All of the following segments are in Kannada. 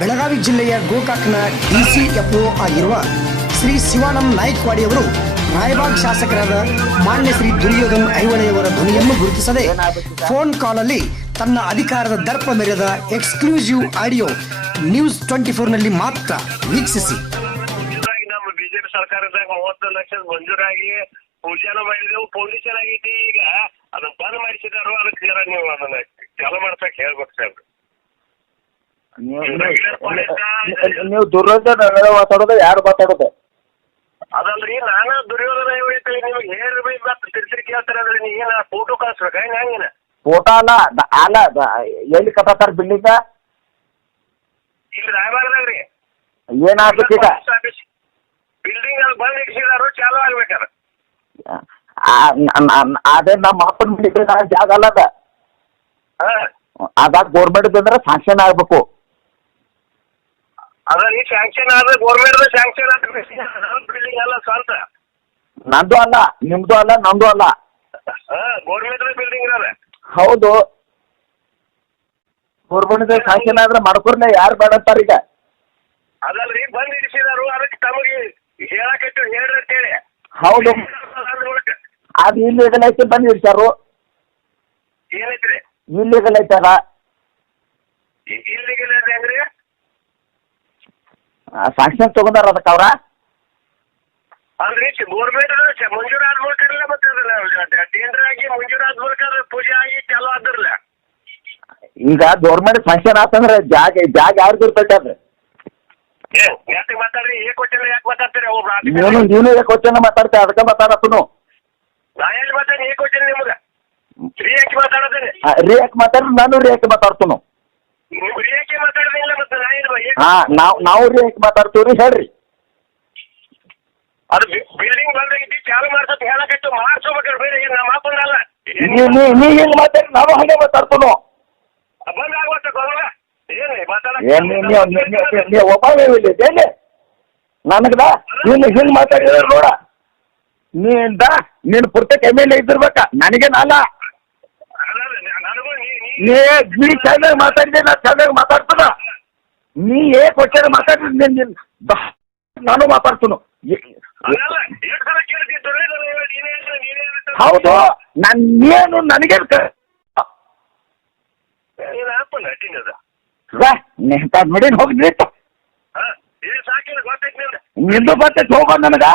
ಬೆಳಗಾವಿ ಜಿಲ್ಲೆಯ ಗೋಕಾಕ್ನ ಡಿಸಿಎಫ್ಒ ಆಗಿರುವ ಶ್ರೀ ಶಿವಾನಂದ ನಾಯ್ಕವಾಡಿ ಅವರು ರಾಯಬಾಗ್ ಶಾಸಕರಾದ ಮಾನ್ಯ ಶ್ರೀ ದುರ್ಯೋಧನ್ ಐಹೊಳೆಯವರ ಧ್ವನಿಯನ್ನು ಗುರುತಿಸದೆ ಫೋನ್ ಕಾಲಲ್ಲಿ ತನ್ನ ಅಧಿಕಾರದ ದರ್ಪ ಮೆರೆದ ಎಕ್ಸ್ಕ್ಲೂಸಿವ್ ಆಡಿಯೋ ನ್ಯೂಸ್ 24 ನಲ್ಲಿ ಮಾತ್ರ ವೀಕ್ಷಿಸಿ. ನಮ್ಮ ಬಿಜೆಪಿ ಸರ್ಕಾರದಾಗ 30 ಲಕ್ಷ ಮಂಜೂರಾಗಿ ಪೂಜಾನ ಮಾಡಿದೆವು. ಪೊಲೀಸರ್ ಆಗೈತಿ. ಈಗ ಅದನ್ನ ಬಂದ್ ಮಾಡಿಸಿದಾರು. ಅದಕ್ಕೆ ನೀವು ಅದನ್ನ ಚಾಲು ಮಾಡ್ಸಕ್ ಹೇಳ್ಬೇಕು ಸರ್. ನೀವು ದುರ್ಯೋಧನ ಮಾತಾಡೋದು ಯಾರು ಮಾತಾಡೋದು? ಅದಲ್ರಿ, ನಾನು ದುರ್ಯೋಧನ ಐಹೊಳೆ ನಿಮ್ಗೆ ಹೇಳ್ಬೇಕು. ಮತ್ತೆ ತಿರ್ಸಿರಿ ಕೇಳ್ತಾರಲ್ರಿ, ನೀ ಏನ ಫೋಟೋ ಕಳ್ಸ್ಬೇಕ ಹಂಗೇನ? ಫೋಟೋ ಅಲ್ಲ ಎಲ್ಲಿ ಕಟ್ಟಾರ ಬಿಲ್ಡಿಂಗ್? ಇಲ್ಲಿ ರಾಯಬಾಗದಾಗ್ರಿ. ಏನಾಗ್ಬೇಕು ಈಗ? ಬಿಲ್ಡಿಂಗ್ ಅಲ್ಲಿ ಬಂದ್ ಇಡ್ಸಿದಾರು, ಚಾಲು ಆಗ್ಬೇಕಾರ. ಅದೇ ನಮ್ಮ ಅಪ್ಪನ ಬಿಲ್ಡಿಂಗ್ ಜಾಗ ಅಲ್ಲ ಅದ. ಅದಾಗ ಗೋರ್ಮೆಂಟ್ ಅಂದ್ರೆ ಸ್ಯಾಂಕ್ಷನ್ ಆಗ್ಬೇಕು. ಅದ್ರಲ್ಲಿ ಸ್ಯಾಂಕ್ಷನ್ ಆದ್ರೆ ಗೋರ್ಮೆಂಟ್ ಸ್ಯಾಂಕ್ಷನ್ ಆದ್ರೆ ಬಿಲ್ಡಿಂಗ್ ಅಲ್ಲ ಸ್ವಂತ. ನಂದು ಅಲ್ಲ, ನಿಮ್ದು ಅಲ್ಲ, ನಮ್ದು ಅಲ್ಲ. ಗೋರ್ಮೆಂಟ್ ಬಿಲ್ಡಿಂಗ್ ಅದ. ಹೌದು, ಗೋರ್ಮೆಂಟ್ ಸ್ಯಾಂಕ್ಷನ್ ಆದ್ರೆ ಮಾಡ್ಕೊರ್ಲೆ. ಯಾರು ಬೇಡ ಅಂತಾರ ಈಗ? ಅದಲ್ರಿ, ಬಂದ್ ಇಡಿಸಿದಾರು. ಅದಕ್ಕೆ ತಮಗೆ ಹೇಳಕತ್ತು ಹೇಳ್ರಿ ಅಂತೇಳಿ. ಹೌದು, ಅದು ಇಲ್ಲಿಗಲ್ ಐತಿ, ಬಂದ್ ಇಡ್ಸಾರು. ಏನೈತ್ರಿ? ಇಲ್ಲಿಗಲ್ ಐತಾರ. ಇಲ್ಲಿಗೆಲ್ಲ ಹೆಂಗ್ರಿ? ಸ್ಯಾಂಕ್ಷನ್ ತಗೊಂಡಾರ ಅದಕ್ಕೆ ಅವ್ರ. ಅಲ್ರಿ, ಗೋರ್ಮೆಂಟ್ ಮಂಜೂರಾದ ಮೂಲಕ ಮತ್ತೆ ಟೆಂಡರ್ ಆಗಿ ಮಂಜೂರಾದ ಮೂಲಕ ಪೂಜೆ ಆಗಿ ಚಾಲು ಆದ್ರಲ್ಲ. ಈಗ ಗೌರ್ಮೆಂಟ್ ಸ್ಯಾಂಕ್ಷನ್ ಆತಂದ್ರೆ ಜಾಗ ಯಾರ್ದು ಇರ್ತೈತೆ ಅದು? ಯಾಕೆ ಮಾತಾಡ್ರಿ? ಕ್ವಶನ್ ಯಾಕೆ ಮಾತಾಡ್ತೀರಿ? ನೀನು ಕ್ವಶನ್ ಮಾತಾಡ್ತೆ, ಅದಕ್ಕೆ ಮಾತಾಡತ್ತನು. ನಾ ಎಲ್ಲಿ ಮಾತಾಡಿ ಕ್ವಶನ್ ನಿಮ್ಗೆ ರಿಯಾಕ್ಟ್ ಮಾತಾಡೋದೇನೆ. ರಿಯಾಕ್ಟ್ ಮಾತಾಡ್ರಿ, ನಾನು ರಿಯಾಕ್ಟ್ ಮಾತಾಡ್ತನು. ನೀವು ರಿಯಾಕ್ಟ್ ಮಾತಾಡೋದಿಲ್ಲ ಮತ್ತೆ ನಾ ಏನು? ನಾವು ರಿಯಾಕ್ಟ್ ಮಾತಾಡ್ತೀವ್ರಿ, ಹೇಳ್ರಿ. ಅದು ಬಿಲ್ಡಿಂಗ್ ಬಂದಾಗಿದ್ದು ಚಾಲು ಮಾಡ್ಸೋದು ಹೇಳಕತ್ತು ಮಾಡ್ಸೋಬೇಕಾದ್ರೆ ಬೇರೆ ಏನು ನಮ್ಮ ಮಾತಲ್ಲ. ನೀ ಹಿಂಗ್ ಮಾತಾಡಿ ನಾವು ಹಂಗೆ ಮಾತಾಡ್ತನು. ಬಂದ್ ಆಗುತ್ತ ಗೊಲ್ಲ ಏನೇ ಒಬ್ಬ ನನಗದ ನೀನು ಹಿಂಗ್ ಮಾತಾಡಿದ್ರೆ ನೋಡ, ನೀನ್ ಪುರ್ತಕ್ಕೆ MLA ಇದ್ದಿರ್ಬೇಕ, ನನಗೇನಲ್ಲ. ನೀ ಚೆನ್ನಾಗಿ ಮಾತಾಡಿದೆ, ನಾ ಚೆನ್ನಾಗಿ ಮಾತಾಡ್ತದ. ನೀ ಕ್ವಶನ್ ಮಾತಾಡಿದ್ರೆ ನಾನು ಮಾತಾಡ್ತನು. ಹೌದು, ನಾನೇನು ನನಗೆ ನೋಡಿ ಹೋಗಿ ನಿಂದು ಬರ್ತೈತೆ. ಹೋಗೋ ನನಗ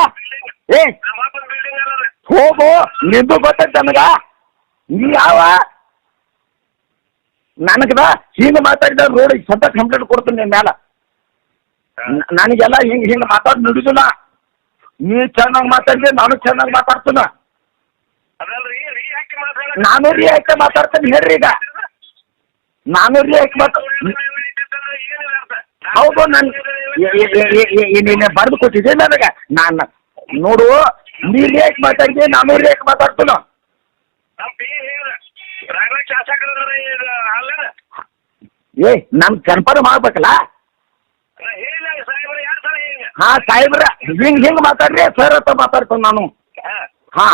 ಹೋಗು, ನಿಂದು ಬರ್ತೈತೆ ನನಗ. ನೀ ಯಾವ ನನಗದ ಹಿಂಗ ಮಾತಾಡಿದ ನೋಡಿ ಸತ ಕಂಪ್ಲೇಂಟ್ ಕೊಡ್ತೀನಿ ನಿನ್ ಮ್ಯಾಲ. ನನಗೆಲ್ಲ ಹಿಂಗ ಮಾತಾಡ್ ನುಡಿದಿಲ್ಲ. ನೀ ಚೆನ್ನಾಗಿ ಮಾತಾಡಿದ್ರೆ ನಾನು ಚೆನ್ನಾಗಿ ಮಾತಾಡ್ತೀನ. ನಾನು ರಿಯಾಕ್ಟ್ ಮಾತಾಡ್ತೇನೆ. ಹೇಳ್ರಿ, ಈಗ ನಾನು ರಿಯಾಕ್ಟ್ ಹೌದು. ನಾನು ಬರೆದು ಕೊಟ್ಟಿದ್ದೆ ನನಗೆ. ನಾನು ನೋಡು, ನೀ ರಿಯಾಕ್ಟ್ ಮಾತಾಡಿದೆ, ನಾನು ರಿಯಾಕ್ಟ್ ಮಾತಾಡ್ತೀನ. ನನ್ ಕನ್ಫರ್ಮ್ ಮಾಡ್ಬೇಕಲ್ಲ. ಹಾ ಸಾಹೇಬ್ರ, ಹಿಂಗ್ ಮಾತಾಡ್ರಿ ಸರ್ ಅಂತ ಮಾತಾಡ್ತೇನೆ ನಾನು. ಹಾ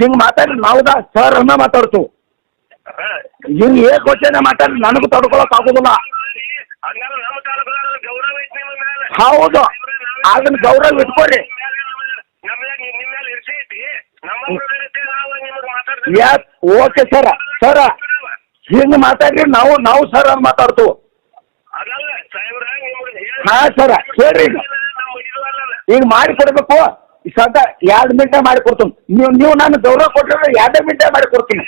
ಹಿಂಗ್ ಮಾತಾಡ್ರಿ ನಾವುದ ಸರ್ ಅನ್ನ ಮಾತಾಡ್ತು. ಹಿಂಗ್ ಕ್ವಶನ್ ಮಾತಾಡ್ರಿ ನನಗೂ ತಡ್ಕೊಳಕ್ ಆಗುದಿಲ್ಲ. ಹೌದು, ಅದನ್ನ ಗೌರವ ಇಟ್ಕೊರಿ. Yes, okay sir. ಸರ ಹಿಂಗ್ ಮಾತಾಡ್ರಿ, ನಾವು ಸರ್ ಅಂತ ಮಾತಾಡ್ತು. ಹಾ ಸರ, ಹೇಳ್ರಿ. ಈಗ ಮಾಡಿ ಕೊಡ್ಬೇಕು. ಸದ 2 ಮಿನಿಟ್ ಮಾಡಿ ಕೊಡ್ತೀನಿ. ನೀವು ನಾನು ಗೌರವ ಕೊಟ್ಟರೆ 2 ಮಿನಿಟ್ ಮಾಡಿ ಕೊಡ್ತೀನಿ.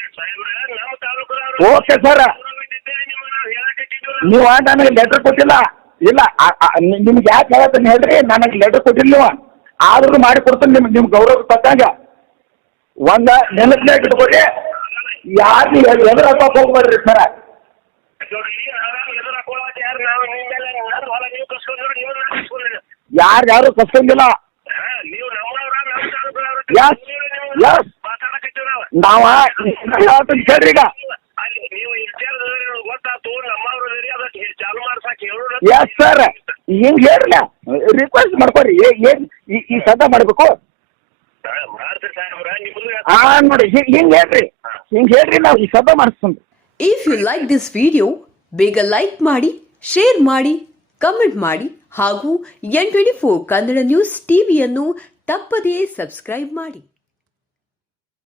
Okay sir. ನೀವು ನನಗೆ ಲೆಟರ್ ಕೊಟ್ಟಿಲ್ಲ. ಇಲ್ಲ, ನಿಮ್ಗೆ ಯಾಕೆ ಹೇಳತ್ತೀನಿ ಹೇಳ್ರಿ. ನನಗೆ ಲೆಟರ್ ಕೊಟ್ಟಿಲ್ಲ ನೀವು, ಆದ್ರೂ ಮಾಡಿ ಕೊಡ್ತೀನಿ. ನಿಮ್ ಗೌರವ ತಕ್ಕಂಗ ಒಂದ ನೆನಪಿನಾಗ ಇಟ್ಕೊಡಿ. ಯಾರು ಎದುರು ಹಾಕೋಕ್ ಹೋಗ್ಬೇಡ್ರಿ ಸರ. ಯಾರು ಕಸ್ಕೊಂಡಿಲ್ಲ. ನಾವ ಹೇಳ್ರಿ. ಈಗ ಎಸ್ ಸರ್, ಹಿಂಗ್ ಹೇಳ್ರಿ. ರಿಕ್ವೆಸ್ಟ್ ಮಾಡ್ಕೊರಿ. ಏನ್ ಈ ಸದ್ದ ಮಾಡ್ಬೇಕು? ಹಾ ನೋಡಿ, ಹಿಂಗ್ ಹೇಳ್ರಿ. ನಾವು ಈ ಸದ್ದ ಮಾಡಿಸ್ತೀನಿ. If you like this video ಬೇಗ ಲೈಕ್ ಮಾಡಿ, ಶೇರ್ ಮಾಡಿ, ಕಮೆಂಟ್ ಮಾಡಿ ಹಾಗೂ N24 ಕನ್ನಡ ನ್ಯೂಸ್ ಟಿವಿಯನ್ನು ತಪ್ಪದೇ ಸಬ್ಸ್ಕ್ರೈಬ್ ಮಾಡಿ.